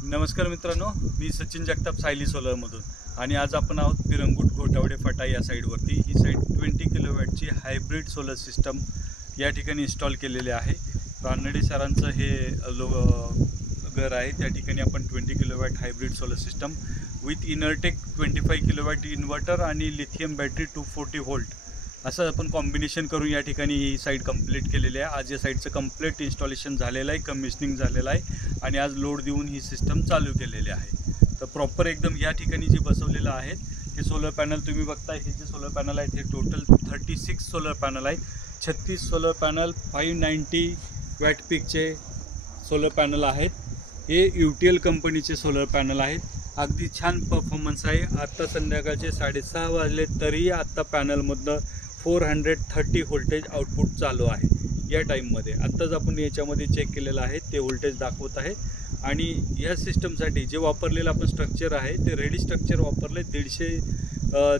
नमस्कार मित्रांनो, मी सचिन जगताप सायली सोलरमधून आणि आज आपण आहोत पिरंगुट घोटावडे फाटा या साईडवरती। ही साईड 20 किलोवॅटची हायब्रिड सोलर सिस्टम या ठिकाणी इन्स्टॉल केलेले आहे। रानडे सरांचं हे घर आहे। त्या ठिकाणी आपण 20 kilowatt hybrid solar system with Inertech 25 kilowatt inverter आणि लिथियम बॅटरी 240 व्होल्ट असं आपण कॉम्बिनेशन करून या ठिकाणी ही साईट कंप्लीट केलेली आहे। आज या साईटचं कंप्लीट इन्स्टॉलेशन झालेलं आहे, कमिशनिंग झालेलं आहे आणि आज लोड देऊन ही सिस्टम चालू केलेली आहे। तर प्रॉपर एकदम या ठिकाणी जे बसवलेलं आहे हे सोलर पॅनल तुम्ही बघताय। हे जे सोलर पॅनल आहेत हे टोटल 36 सोलर पॅनल आहेत। 36 सोलर पॅनल 590 वॅट पीकचे सोलर पॅनल आहेत। हे UTL कंपनीचे सोलर पॅनल आहेत। अगदी छान परफॉर्मन्स आहे। आता संध्याकाळचे 6:30 वाजले तरी आता पॅनलमधनं 430 व्होल्टेज आउटपुट चालू आहे। या टाईममध्ये आत्ताच आपण याच्यामध्ये चेक केलेलं आहे, ते व्होल्टेज दाखवत आहे। आणि या सिस्टमसाठी जे वापरलेलं आपण स्ट्रक्चर आहे ते रेडी स्ट्रक्चर वापरले। 150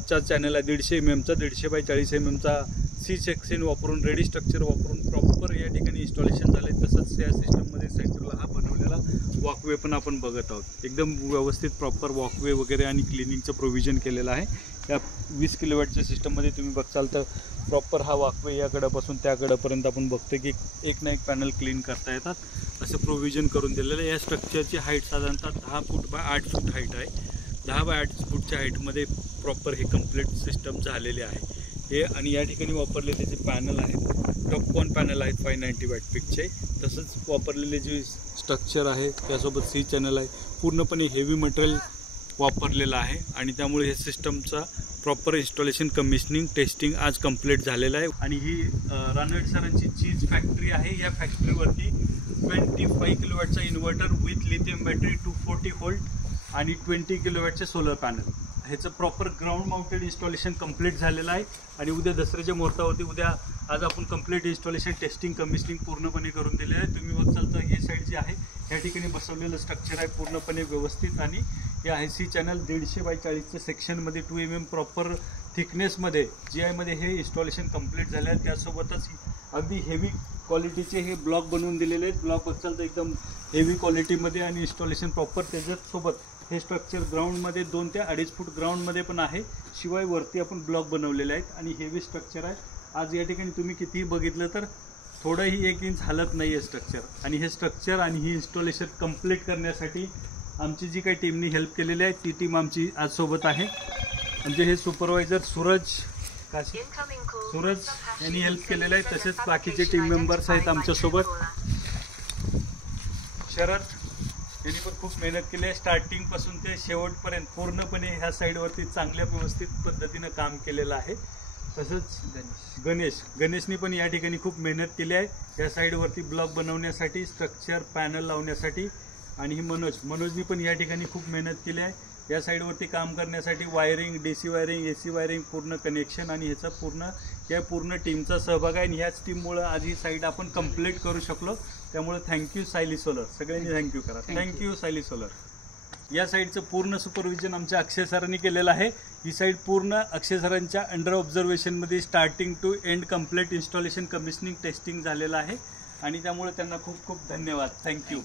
चा चॅनल आहे, 150 mm चा, 150 बाय 40 mm चा सी सेक्शन वापरून रेडी स्ट्रक्चर वापरून प्रॉपर या ठिकाणी इन्स्टॉलेशन झाले। तसंच या सिस्टममध्ये सेंटरला हा बनवलेला वॉकवे पण आपण बघत आहोत। एकदम व्यवस्थित प्रॉपर वॉकवे वगैरे आणि क्लिनिंगचं प्रोव्हिजन केलेलं आहे। या 20 किलोवॅटच्या सिस्टममध्ये तुम्ही बघाल तर प्रॉपर हा वॉकवे याकडेपासून त्याकडेपर्यंत आपण बघतो की एक ना एक पॅनल क्लीन करता येतात असं प्रोव्हिजन करून दिलेलं आहे। या स्ट्रक्चरची हाईट साधारणतः 10 फूट बाय 8 फूट हाईट आहे। 10 बाय 8 फूटच्या हाईटमध्ये प्रॉपर हे कंप्लीट सिस्टम झालेले आहे। हे आणि या ठिकाणी वापरलेले जे पॅनल आहेत टॉपकॉन पॅनल आहेत 590 वॅट पीकचे। तसंच वापरलेले जे स्ट्रक्चर आहे त्यासोबत सी चॅनल आहे, पूर्णपणे हेवी मटेरियल वापरलेलं आहे आणि त्यामुळे हे सिस्टमचा प्रॉपर इन्स्टॉलेशन, कमिशनिंग, टेस्टिंग आज कंप्लीट झालेलं आहे। आणि ही रानडे सरांची चीज फॅक्टरी आहे। या फॅक्टरीवरती 25 किलोवॅटचा inverter with lithium battery 240 volt आणि 20 किलोवॅटचे सोलर पॅनल ह्याचं proper ground mounted installation complete झालेलं आहे। आणि उद्या दसऱ्याच्या मुहूर्तावरती आज आपण कंप्लीट इन्स्टॉलेशन, टेस्टिंग, कमिशनिंग पूर्णपणे करून दिले आहे। तुम्ही बघाल तर ही साईड जी आहे या ठिकाणी बसवलेलं स्ट्रक्चर आहे पूर्णपणे व्यवस्थित आणि हे आहे सी चॅनल 150 बाय 40च्या सेक्शनमध्ये 2 mm प्रॉपर थिकनेसमध्ये GI मध्ये हे इन्स्टॉलेशन कंप्लीट झाले आहे। त्यासोबतच अगदी हेवी क्वालिटीचे हे ब्लॉक बनवून दिलेले आहेत। ब्लॉक बघाल तर एकदम हेवी क्वालिटीमध्ये आणि इन्स्टॉलेशन प्रॉपर त्याच्यासोबत हे स्ट्रक्चर ग्राउंडमध्ये 2 ते 2.5 फूट ग्राउंडमध्ये पण आहे। शिवाय वरती आपण ब्लॉक बनवलेले आहेत आणि हेवी स्ट्रक्चर आहे। आज या ठिकाणी तुम्ही कितीही बघितलं तर थोडंही 1 इंच हलत नाही आहे स्ट्रक्चर। आणि हे स्ट्रक्चर आणि ही इन्स्टॉलेशन कंप्लीट करण्यासाठी आमची जी काही टीमनी हेल्प केलेली आहे ती टीम आमची आज सोबत आहे। म्हणजे हे सुपरवायझर सूरज यांनी हेल्प केलेलं आहे। तसेच बाकीचे टीम मेंबर्स आहेत आमच्यासोबत। शरद यांनी पण खूप मेहनत केली आहे। स्टार्टिंगपासून ते शेवटपर्यंत पूर्णपणे ह्या साईडवरती चांगल्या व्यवस्थित पद्धतीनं काम केलेलं आहे। तसंच गणेशनी पण या ठिकाणी खूप मेहनत केली आहे या साईडवरती ब्लॉक बनवण्यासाठी, स्ट्रक्चर, पॅनल लावण्यासाठी। आणि ही मनोजनी पण या ठिकाणी खूप मेहनत केली आहे या साईडवरती काम करण्यासाठी। Wiring, DC wiring, AC wiring, पूर्ण कनेक्शन आणि ह्याचा पूर्ण टीमचा सहभाग आहे। आणि ह्याच टीममुळे आज ही साईट आपण कंप्लीट करू शकलो। त्यामुळे थँक्यू सायली सोलर, सगळ्यांनी थँक्यू करा। Thank you Sayali solar. या साईडचं पूर्ण सुपरविजन आमच्या अक्षय सरांनी केलेलं आहे। ही साईड पूर्ण अक्षय सरांच्या अंडर ऑब्झर्वेशनमध्ये starting to end complete installation, commissioning, testing झालेलं आहे आणि त्यामुळे त्यांना खूप खूप धन्यवाद। थँक्यू।